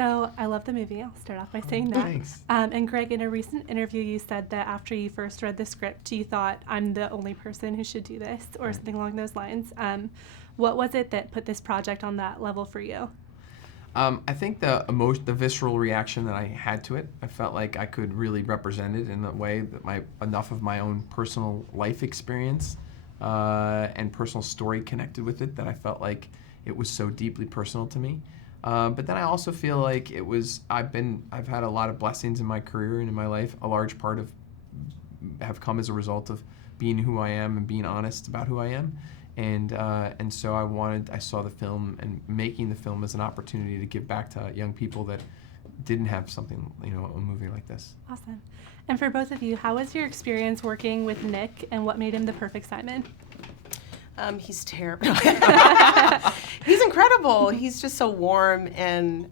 So I love the movie. I'll start off by saying that. Thanks. And Greg, in a recent interview, you said that after you first read the script, you thought, I'm the only person who should do this, or something along those lines. What was it that put this project on that level for you? I think the visceral reaction that I had to it, I felt like I could really represent it in a way that enough of my own personal life experience and personal story connected with it that I felt like it was so deeply personal to me. But then I also feel like I've had a lot of blessings in my career and in my life. A large part of have come as a result of being who I am and being honest about who I am. And so I saw the film and making the film as an opportunity to give back to young people that didn't have something, a movie like this. Awesome. And for both of you, how was your experience working with Nick, and what made him the perfect Simon? He's terrible. He's incredible. He's just so warm, and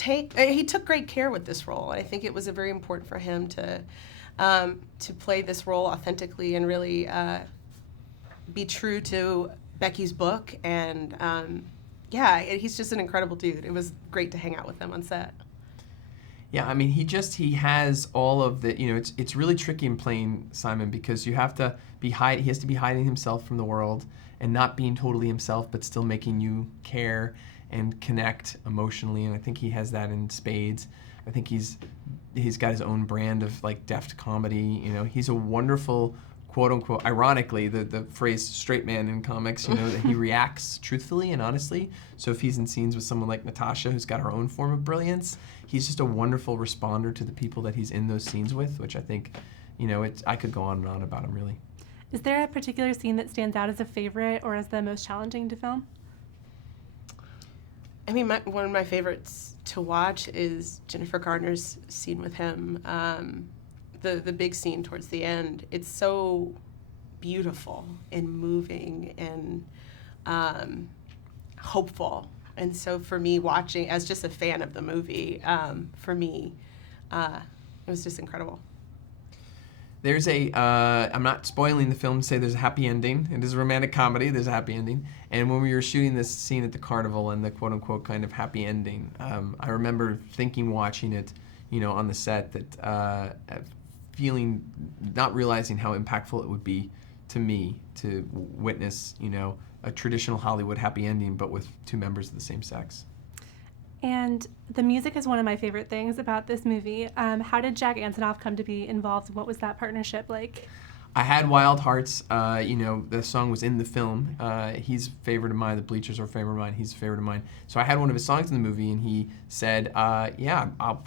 he took great care with this role. I think it was very important for him to play this role authentically and really be true to Becky's book. And he's just an incredible dude. It was great to hang out with him on set. Yeah, I mean, he has all of the, it's really tricky in playing Simon because he has to be hiding himself from the world and not being totally himself, but still making you care and connect emotionally. And I think he has that in spades. I think he's got his own brand of like deft comedy. He's a wonderful, quote unquote, ironically, the phrase straight man in comics, that he reacts truthfully and honestly. So if he's in scenes with someone like Natasha, who's got her own form of brilliance, he's just a wonderful responder to the people that he's in those scenes with, which I think, I could go on and on about him, really. Is there a particular scene that stands out as a favorite or as the most challenging to film? I mean, one of my favorites to watch is Jennifer Garner's scene with him. The big scene towards the end. It's so beautiful and moving and hopeful. And so for me, watching as just a fan of the movie, it was just incredible. There's I'm not spoiling the film to say there's a happy ending. It is a romantic comedy. There's a happy ending. And when we were shooting this scene at the carnival and the quote-unquote kind of happy ending, I remember watching it, on the set that not realizing how impactful it would be to me to witness, a traditional Hollywood happy ending, but with two members of the same sex. And the music is one of my favorite things about this movie. How did Jack Antonoff come to be involved? What was that partnership like? I had Wild Hearts. The song was in the film. He's a favorite of mine. The Bleachers are a favorite of mine. He's a favorite of mine. So I had one of his songs in the movie, and he said, I'll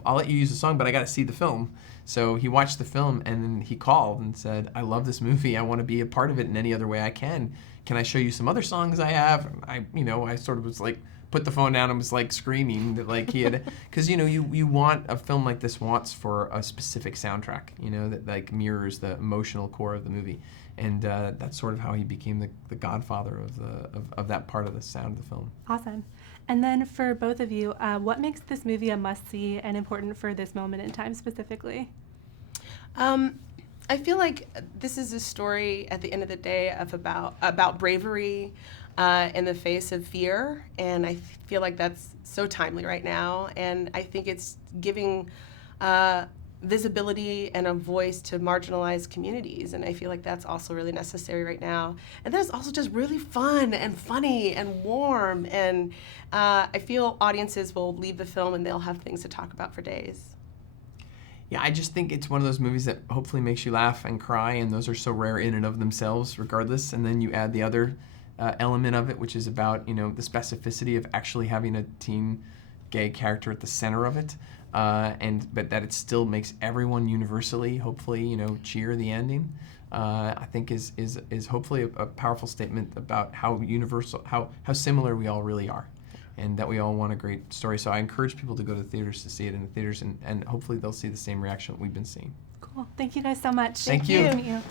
let you use the song, but I got to see the film. So he watched the film, and then he called and said, I love this movie. I want to be a part of it in any other way I can. Can I show you some other songs I have? I sort of was like, put the phone down and was like screaming that like he had, because you want a film like this wants for a specific soundtrack, that like mirrors the emotional core of the movie, and that's sort of how he became the godfather of that part of the sound of the film. Awesome. And then for both of you, what makes this movie a must-see and important for this moment in time specifically? I feel like this is a story at the end of the day about bravery in the face of fear, and I feel like that's so timely right now, and I think it's giving visibility and a voice to marginalized communities, and I feel like that's also really necessary right now. And then it's also just really fun and funny and warm, and I feel audiences will leave the film and they'll have things to talk about for days. Yeah, I just think it's one of those movies that hopefully makes you laugh and cry, and those are so rare in and of themselves regardless, and then you add the other element of it, which is about the specificity of actually having a teen gay character at the center of it, but that it still makes everyone universally, hopefully, cheer the ending. I think is hopefully a powerful statement about how universal, how similar we all really are, and that we all want a great story. So I encourage people to go to the theaters to see it in the theaters, and hopefully they'll see the same reaction that we've been seeing. Cool. Thank you guys so much. Thank you. Nice to meet you.